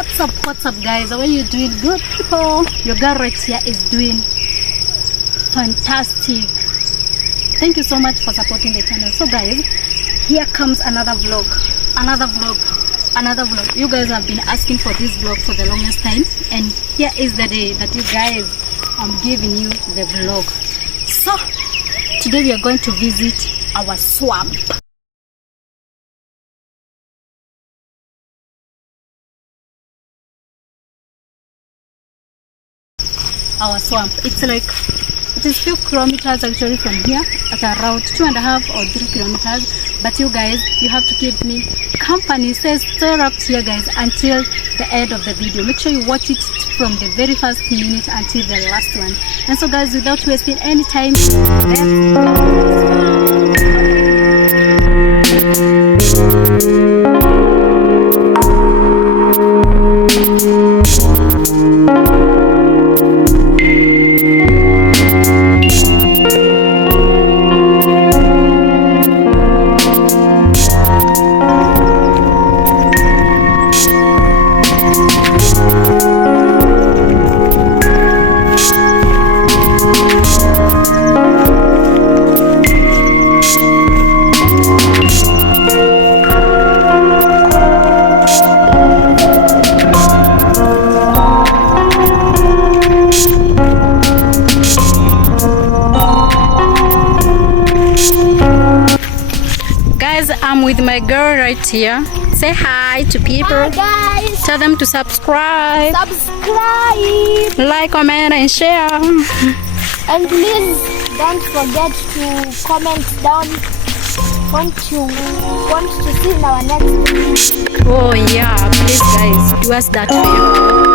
What's up guys? How are you doing? Good people. Your girl right here is doing fantastic. Thank you so much for supporting the channel. So guys, here comes another vlog. You guys have been asking for this vlog for the longest time, and here is the day that you guys, I'm giving you the vlog. So today we are going to visit our swamp. Our swamp, it's like, it is few kilometers actually from here, at around 2.5 or 3 kilometers. But you guys, you have to keep me company. Stay up here guys until the end of the video. Make sure you watch it from the very first minute until the last one. And so guys, without wasting any time, let's I'm with my girl right here. Say hi to people. Hi guys. Tell them to subscribe. Subscribe. Like, comment and share. And please don't forget to comment down want to see in our next video. Oh yeah, please guys, do us that favor.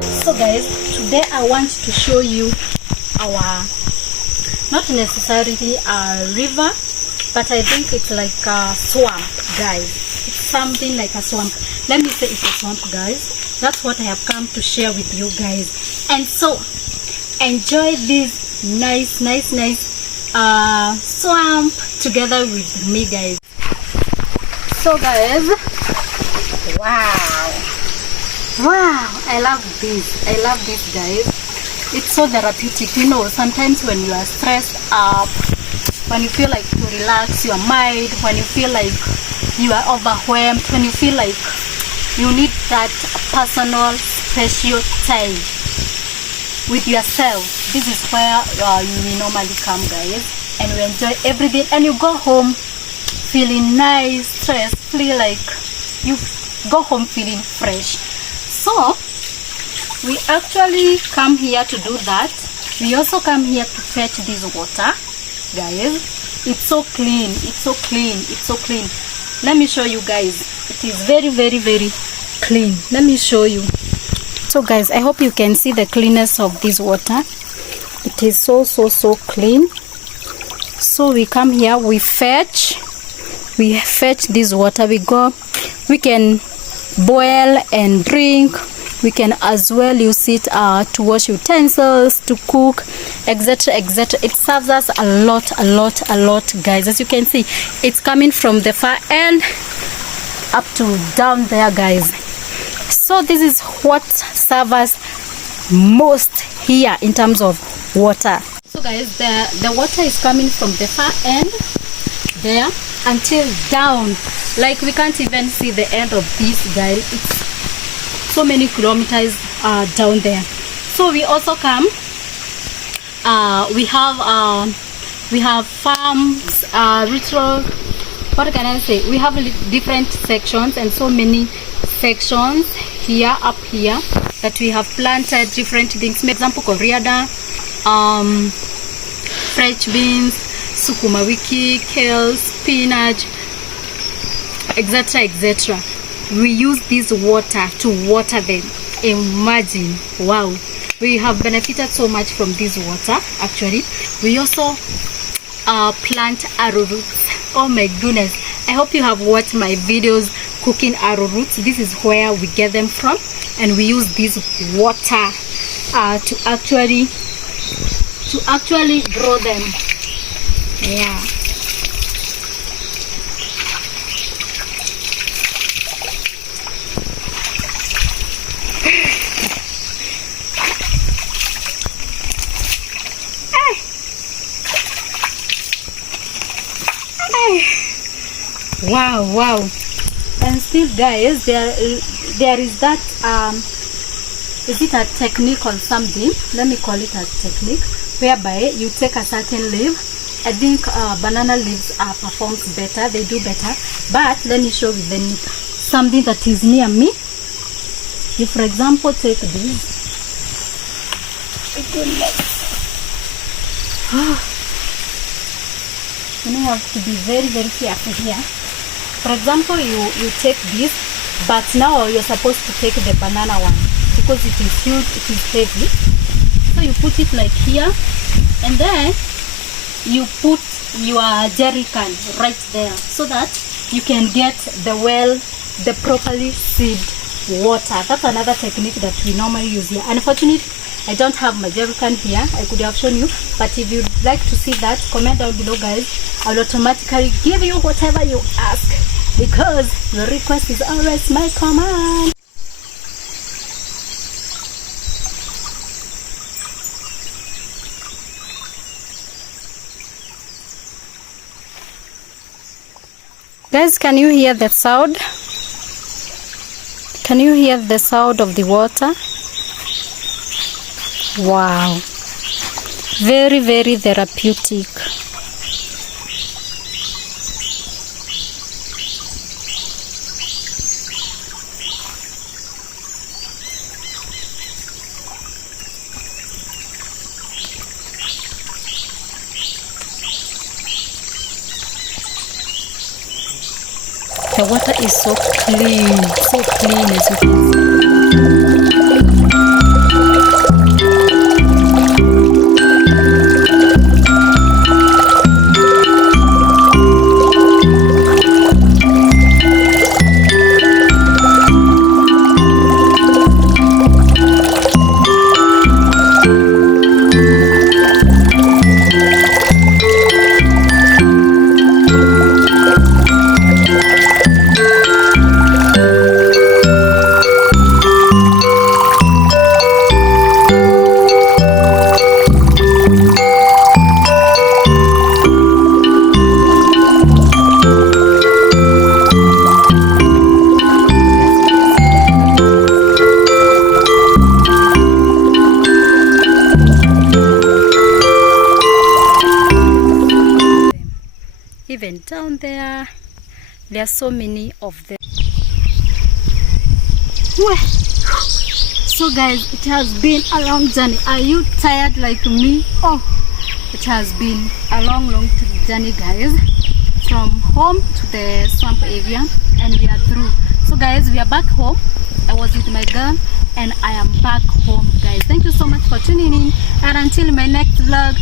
So guys, today I want to show you our, not necessarily a river, but I think it's like a swamp guys. It's something like a swamp. Let me say it's a swamp guys. That's what I have come to share with you guys. And so enjoy this nice swamp together with me guys. So guys, wow, I love this guys. It's so therapeutic. You know, sometimes when you are stressed up, when you feel like to relax your mind, when you feel like you are overwhelmed, when you feel like you need that personal special time with yourself, this is where you will normally come guys, and you enjoy everything, and you go home feeling nice, stress free, like you go home feeling fresh. So we actually come here to do that. We also come here to fetch this water guys. It's so clean, let me show you guys. It is very clean. Let me show you. So guys, I hope you can see the cleanness of this water. It is so clean. So we come here, we fetch this water. We can boil and drink. We can as well use it to wash utensils, to cook, etc. It serves us a lot guys. As you can see, it's coming from the far end up to down there guys. So this is what serves us most here in terms of water. So guys, the water is coming from the far end there until down. Like we can't even see the end of this, guys. It's so many kilometers down there. So we also come, we have farms, ritual, what can I say, we have different sections, and so many sections here, up here, that we have planted different things. For example, coriander, French beans, sukuma wiki, kale, spinach, etc, etc. We use this water to water them. Imagine, wow, we have benefited so much from this water. Actually, we also plant arrowroots. Oh my goodness, I hope you have watched my videos cooking arrowroots. This is where we get them from, and we use this water to actually grow them. Yeah. Wow. And still, guys, there is that is it a technique or something? Let me call it a technique, whereby you take a certain leaf. I think banana leaves performs better, they do better. But let me show you then something that is near me. You, for example, take this. You have to be very, very careful here. For example, you take this, but now you're supposed to take the banana one because it is huge, it is heavy. So you put it like here, and then you put your jerry can right there so that you can get the properly sealed water. That's another technique that we normally use here. Unfortunately, I don't have my jerry can here. I could have shown you, but if you'd like to see that, comment down below, guys. I'll automatically give you whatever you ask, because your request is always my command. Guys, can you hear the sound? Can you hear the sound of the water? Wow. Very, very therapeutic. The water is so clean as you can see. Even down there are so many of them. So guys, it has been a long journey. Are you tired like me? Oh, it has been a long journey, guys, from home to the swamp area, and we are through. So guys, we are back home. I was with my girl and I am back home, guys. Thank you so much for tuning in, and until my next vlog,